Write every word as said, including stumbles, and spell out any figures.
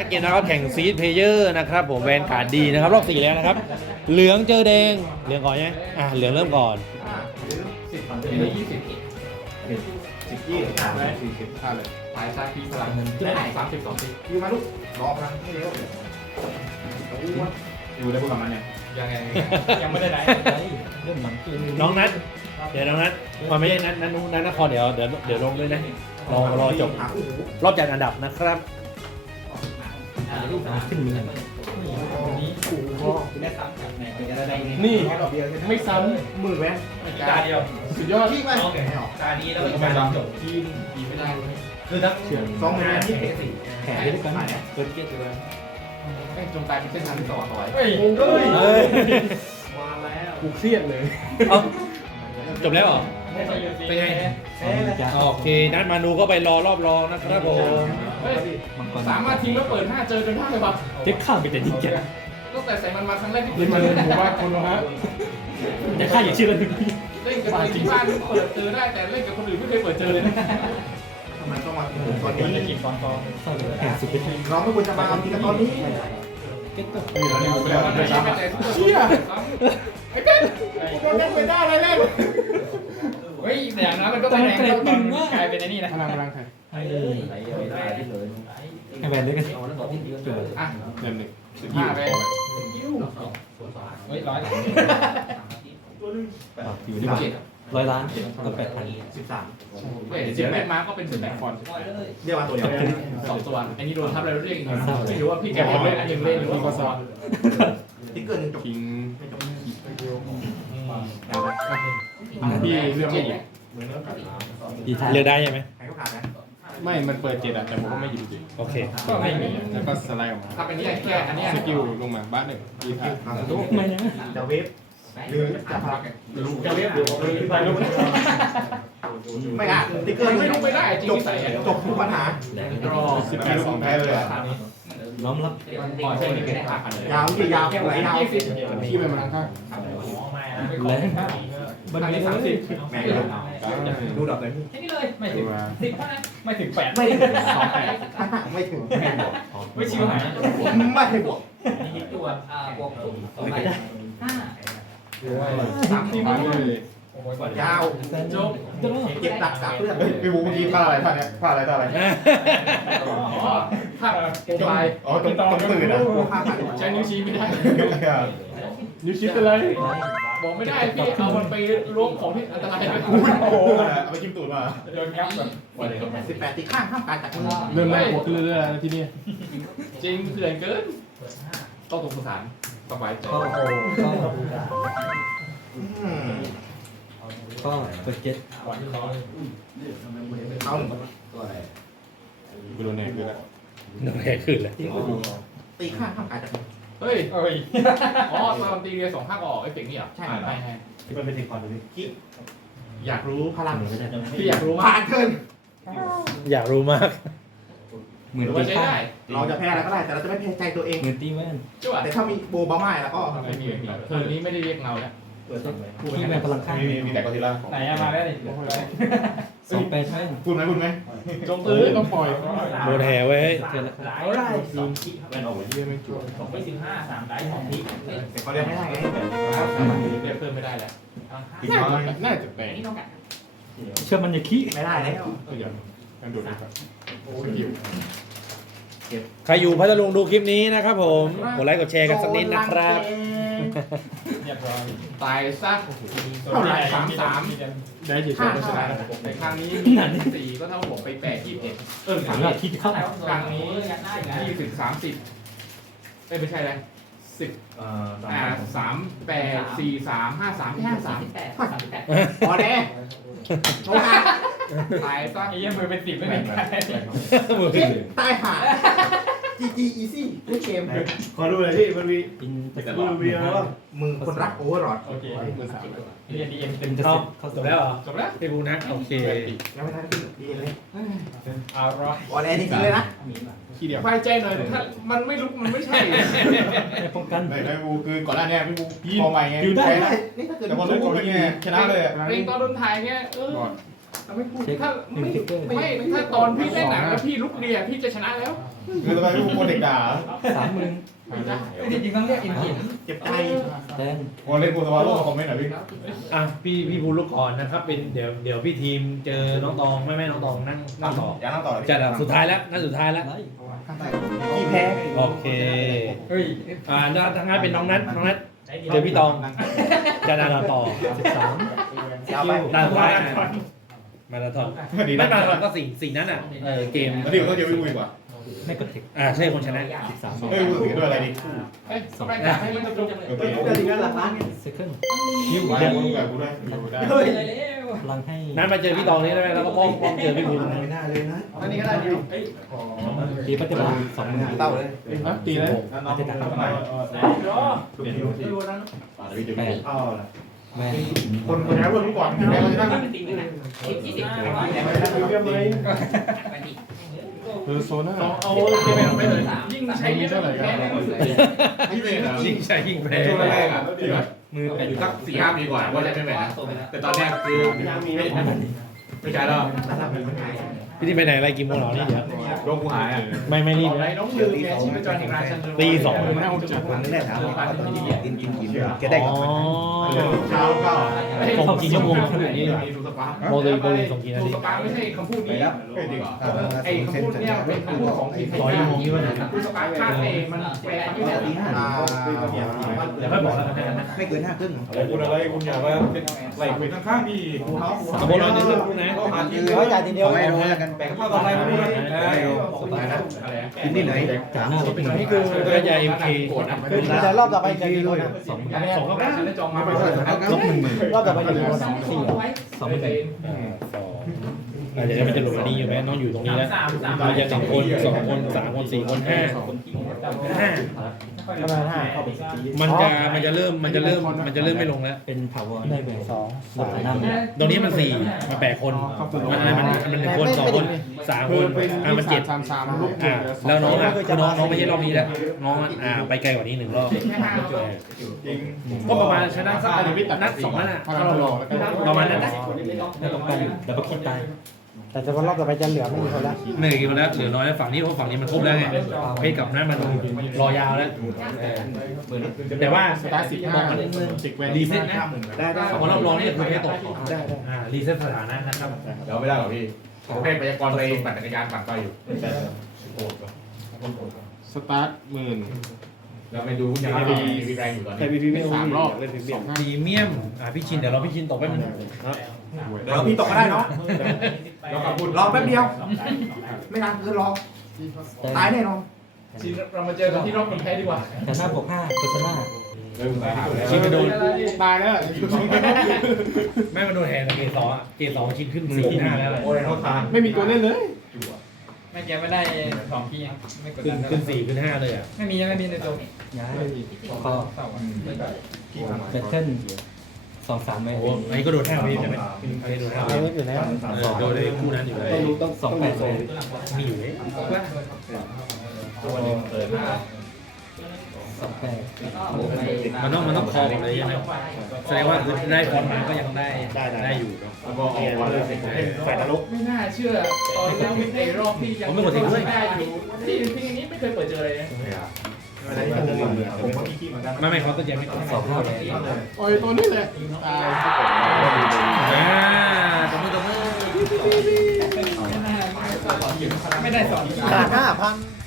เกมนะครับแข่งซีดเพลเยอร์นะครับผมแวนการ์ดดีนะครับรอบสี่แล้วนะครับเหลืองเจอแดงเหลืองก่อนใช่ไหมอ่ะเหลืองเริ่มก่อนสิบหรือยี่สิบสิบยี่สิบห้าเลยสี่สิบห้าเลยหายซาฟีสลับได้สามสิบสองสิยืมมาลูกรอพลังไม่เร็วอยู่ได้พูดกับมันเนี่ยยังไงยังไม่ได้ไหนเรื่องหลังคือน้องนัทเดี๋ยวน้องนัทมันไม่ใช่นัทนัทนู้นนัทนครเดี๋ยวเดี๋ยวเดี๋ยวลงด้วยนะรอรอจบรอบจัดอันดับนะครับขึ้นมือนี่ไม่ซ้หมื่นแวนตาเดียวำสุดยอดที่ไปตานี้แล้วก็ตาจบทีมทีไม่ได้คือทั้งสองหมื่นที่แข่งด้วยกันเกิดเกียรติเลยไอ้จงกลายเป็นเส้นทางที่ต่อต่อยเฮ้ยมาแล้วกูเครียดเลยเอ้าจบแล้วเหรอเป็นไงโอเคนัทมานูก็ไปรอรอบรองนะครับผมมังกรสามารถทิ้งแล้วเปิดห้าเจอจนได้เลยป่ะเจ็บข้างไปแต่จริงจังตั้งแต่ใส่มันมาครั้งแรกที่เล่นมาเลยหมู่บ้านคนละฮะแต่ข้าอย่าเชื่อเลยเล่นกับคนที่บ้านเปิดเจอได้แต่เล่นกับคนอื่นไม่เคยเปิดเจอเลยนะทำไมต้องมาตอนนี้จะกินตอนตอนแข่งสุดเป็นเราไม่ควรจะมาเอาทีกันตอนนี้เก็ตตัวเชี่ยไอ้เป็ดกูโดนแดงไปได้อะไรเล่นเฮ้ยแต่อย่างนั้นมันก็เป็นแรงตอนกลายเป็นไอ้นี่นะพลังพลังไทยให้ให้แวนด้วยกันเกิดอ่ะเดิมหนึ่งสิบห้ายี่ไป เฮ้ยร้อยอยู่ที่ร้อยล้านก็แปดพันสิบสามเฮ้ยสิบแปดมาก็เป็นสิบแปดฟอนต์เรียกว่าตัวเดียวสองตัวอันนี้โดนทับอะไรเรื่องไม่รู้ว่าพี่แกบอกเล่นอันยังเล่นหรือว่าคอซอนที่เกินหนึ่งจบทิ้งพี่เลือกไม่หยิบดีท้ายเลือกได้ใช่ไหมใครก็ขาดนะไม่ มันเปิดเจ็ดอะแต่ผมก็ไม่หยิบดิโอเคก็ไม่มีแล้วก็สไลด์ออกมาถ้าเป็นนี่แค่อันนี้สกิลลงมาบ้านหนึ่งยี่ห้าไม่นะจะเวฟหรือจะพักจะเรียกหรือไปลุกไม่อ่ะติ๊กเกอร์ไม่ลุกไม่ได้จริงจบใส่จบทุกปัญหารอสิบแปดสองแพ้เลยอะน้อมรับอ๋อใช่ไม่ได้ขาดเลยยาวที่ยาวไหลยาวขี้ไปมาทางข้างแรงบันอันนี้นี้สาสาม มสิสิบบแม่งดูดอกเลยแค่นี้เลยไม่ถึตังวสิบเท่านั้นไม่ถึงแปดไม่ถึงสองแปดไม่ถึงแม่บอกไม่ชิวหายไม่ให้บวกนี่ตัวอ่าบวกทุกสองใบห้าสามสิบมาเลยยาวจบเก็บตักกับเพื่อนพี่บูเมื่อกี้พลาดอะไรพลาดเนี้ยพลาดอะไรพลาดอะไรอ๋อถ้าโปรไฟล์อ๋อตรงตรงตื่นอะห้าพันใช้นิ้วชี้ไม่ได้นิ้วชี้เป็นไรบอกไม่ได้พี่เอามันไปล้วงของที่อันตรายไปโอ้โหเอาไปจิ้มตูดมาโดนงับแบบสิบแปดตีข้างห้ามการจับมือเริ่มแรกบวกขึ้นเรื่อยๆนะที่นี่จริงเถื่อนเกินต้องตกสงสารสบายใจก็ก็อืมก็เปิดเจ็ดเอาหนึ่งกูโดนแหนกเลยละน้องแค่ขึ้นเลยทิ้งไปดูตีข้างห้ามการจับมือเฮ้ยอ๋อตอนตีเรียสองข้างออกไอ้เป่งนี่เหรอใช่ใช่ใช่มันเป็นสิ่งก่อนเลยคิดอยากรู้พลังพี่อยากรู้ว่าผ่านเทินอยากรู้มากหมื่นหรือตีว่าใช้ข้าได้เราจะแพ้อะไรก็ได้แต่เราจะไม่แพ้ใจตัวเองหมื่นตีแว่นจ้ะแต่ถ้ามีโบบาม่าแล้วก็ไม่มีไม่มีเธอนี้ไม่ได้เรียกเงาแล้วที่แม่พลังข้างมีมีมีแต่ก็ทีละของไหนมาแล้วนี่สองแปดแว่นพูดไหมพูดไหมจงเอตื้ออต้องปล่อยโดนแห่ไว้ให้เกินแล้วหลายได้เป็นออกมาเยี่ยมไม่จุดสองไปสิบห้าสามได้สองทีแต่เขาเรียกไม่ได้ไงเรียกเพิ่มไม่ได้แล้วอีกน้อยน่าจะแปลงนี่ต้องกัดเชื่อมันอย่าขี้ไม่ได้แล้วเดี๋ยวกันดูดนะครับสกิลใครอยู่พัทลุงดูคลิปนี้นะครับผมกดไลค์กดแชร์กันสักนิดนะครับเรียบร้อยตายซะเท่าไหร่สามสามได้เฉยห้าๆก็ชเท่าไหร่นะในครั้งนี้สี่ก็เท่าผมไปแปดยี่สิบเอ็ดเออถามว่าขี้เข้าครั้งนี้ยัดหน้าอยู่นะยี่สิบสามสิบเอ้ยไม่ใช่เลยสิบอ่าสามแปดสี่สามห้าสามห้าสามสิบแปดสามสิบแปดพอแน่โอ้ยตายซะไอ้ยังมือเป็นสิบไม่เป็นไรตายห่า จี จี easy ไม่เกมขอดูเลยพี่มันมีอินแต่ดูวีอะไรบ้างมือคนรักโอเวอร์รอดโอเคหมื่นสามเรียนดีเอ็มเป็นจะเข้าเข้าจบแล้วเหรอจบแล้วพี่บูนะโอเคยังไม่ทันขึ้นดีเลยอารอออนแอร์จริงๆเลยนะขี้เดียวไฟใจหน่อยถ้ามันไม่ลุกมันไม่ใช่ไม่ป้องกันแต่พี่บูคือก่อนหน้านี้พี่บูพอใหม่ไงอยู่ได้นี่ถ้าเกิดแต่พอรู้ก่อนพี่ไงชนะเลยเองตอนโดนถ่ายเงี้ยเออไม่พูดถ้าไม่ไม่ถ้าตอนพี่เล่นหนังแล้วพี่ลุกเรียพี่จะชนะแล้วคือทำไมพี่บุ๊กโดนเด็กด่าสามหมื่นจริงๆต้องเรียกอินเขียนเจ็บใจแดงโอ้เล่นกูสวาโลคอมเมนต์หน่อยพี่อ่ะพี่พี่บูลลูกก่อนนะครับเป็นเดี๋ยวเดี๋ยวพี่ทีมเจอน้องตองแม่แม่น้องตองนั่งนั่งต่ออย่านั่งต่อเลยจัดอ่ะสุดท้ายแล้วนั่นสุดท้ายแล้วไล่พี่แพ้โอเคเฮ้ยอ่าถ้างั้นเป็นน้องนัทน้องนัทเจอพี่ตองจัดอ่ะต่อสิบสามยาวไปด่านสุดท้ายมาราธอนดีไม่นะมาราธอนก็สิ่งสิ่งนั้นอ่ะเออเกมแล้วพี่ต้องเจอพี่บุ๊กอีกว่าไม่กดเทคอ่าใช่คนชนะสิบสามเฮ้ยบุ๊กถือด้วยอะไรดิเอ้ยไปจ่ายให้มันจบเออไปเซคันด์ยิ้มเดี๋ยวมึงกับกูด้วยอยู่ได้เฮ้ยเลยแล้วพลังให้นั้นมาเจอพี่ตองนี่ได้ไหมแล้วก็ป้องป้องเจอพี่บุญไม่น่าเลยนะอันนี้ก็ได้ดิดีปัจจุบันสองหมื่นเต้าเลยตีเลยอาจจะดังทำไมเปลี่ยนดูที่ดูนั้นแปดอ้าวแม่คนคนนี้เพื่อนก่อนแพ้เลยนะเป็นติ่งด้วยนะสิบยี่สิบเออโซน่าเอาเกมไปเลยยิ่งใช้เยอะแพ้ได้รู้สึกไม่เป็นอ่ะยิ่งใช้ยิ่งแพ้ช่วงแรกอ่ะมือแปดอยู่สักสี่ห้าปีก่อนว่าจะไม่แพ้แต่ตอนนี้คือไม่ใช่แล้วพี่ที่ไปไหนอะไรกี่โมงเหรอนี่เดี๋ยวโดนกูหายอ่ะไม่ไม่รีบไรนะน้องลืมไงชีพจรแห่งราชันตีสองไม่เอาจัดมันไม่ได้ถามกินกินกินแกอ๋ได้กับอเช้าก็ส่งกี่ชั่วโมงครับนี่มีสุสปาโมลีโมลีส่งกี่นาดูทีสปาไม่ใช่คำพูดนี้ไม่จริงเหรอไอ้คำพูดเนี่ยเป็นคำพูดของทีมไทยดูสปาคาดเอมันแปลไม่ได้เดี๋ยวค่อยบอกแล้วกันนะไม่เกินห้าครึ่งคุณอะไรคุณอยากว่าไหลไปข้างๆพี่กูเท้าสมมติเราจะเลือกคู่นะหาทีร้อยจ่ายทีเดียวไม่รู้แล้วกันแบ่งเข้าต่อไปไม่รู้กินที่ไหนจ่ายหน้าลบหนึ่งนี่คือระยะเอ็มเคคือจะรอบต่อไปจะกี่คนสองหมื่นสองเข้าแล้วจองมาไปเลยลบหนึ่งหมื่นรอบต่อไปจะกี่คนสี่สองหมื่นสองเดี๋ยวมันจะหลุดมานี่อยู่ไหมน้องอยู่ตรงนี้แล้วเราจะสองคนสองคนสามคนสี่คนห้าห้าประมาณห้ามันจะมันจะเริ่มมันจะเริ่มมันจะเริ่มไม่ลงแล้วเป็นถาวรได้แบบสองหมดหน้ามือตรงนี้มันสี่มาแปดคนมันอะไรมันมันหนึ่งคนสองคนสามคนอ่ามันเจ็ดสามสามลูกอ่าแล้วน้องอ่ะคือน้องน้องไม่ใช่รอบนี้แล้วน้องอ่าไปไกลกว่านี้หนึ่งรอบจริงก็ประมาณชนะสักนัดสองนัดอ่ะถ้าเราลองประมาณนั้นนะแล้วต้องการดับเบิลคิดตายแต่จะวันรอบต่อไปจะเหลือไม่มีคนละเหนื่อยกี่วันแล้วเหลือน้อยแล้วฝั่งนี้เพราะฝั่งนี้มันครบแล้วไงเพศกับนั้นมันรอยาวแล้วแต่ว่าสตาร์สิบห้าสิบเวนรีเซ็ตนะได้ได้ของรอบรองนี่คือเพศตกได้ได้อ่ารีเซ็ตสถานะนะครับเดี๋ยวไม่ได้หรอพี่ผมให้พยากรณ์ไปปั่นจักรยานปั่นไปอยู่สตาร์ทหมื่นแล้วไปดูยังมีมีแรงอยู่ตอนนี้พีพีไม่สามรอบเล่นพีสองห้าพรีเมียมอ่าพี่ชินเดี๋ยวเราพี่ชินตกไปมันเดี๋ยวพี่ตกก็ได้เนาะเราขอบคุณรอแป๊บเดียว ไม่นานคือรอตายแน่นอนชินเรามาเจอกันที่รอบคนแพ้ดีกว่าแต่หน้าบวกห้าโฆษณาเริ่มตายหาแล้วชินกระโดนตายแล้วแม่มาโดนแหนเกตสองอ่ะเกตสองชินขึ้นมือสี่ห้าแล้วโอ้ยโทษทานไม่มีตัวเล่นเลยไม่แกไม่ได้สองพี่ไม่กดขึ้นดันขึ้นสี่ขึ้นห้าเลยอ่ะไม่มีไม่มีในตัวย้ายก็เสาแบตเทิลสองสามเมตรโอ้อันนี้ก็โดนห้าพี่ใช่ไหมอันนี้โดนห้าเอาไว้อยู่แล้วเออโดนเลยคู่นั้นอยู่เลยสองแปดเลยมีอยู่เลยสองแปดมันต้องมันต้องคอหมดเลยใช่ไหมแสดงว่าคือได้ฟอนต์มาก็ยังได้ได้อยู่แล้วก็เอามาเลยไฟนรกไม่น่าเชื่อตอนแล้ววิทย์รอบที่ยังได้อยู่ที่ที่นี้ไม่เคยเปิดเจอเลยนะผมก็ขี้เหมือนกันไม่ไม่เขาก็ยังไม่สองห้าเลยโอ้ยตัวนี้เลยตายอ่าตบมือตบมือไม่ได้สองขาดห้าพัน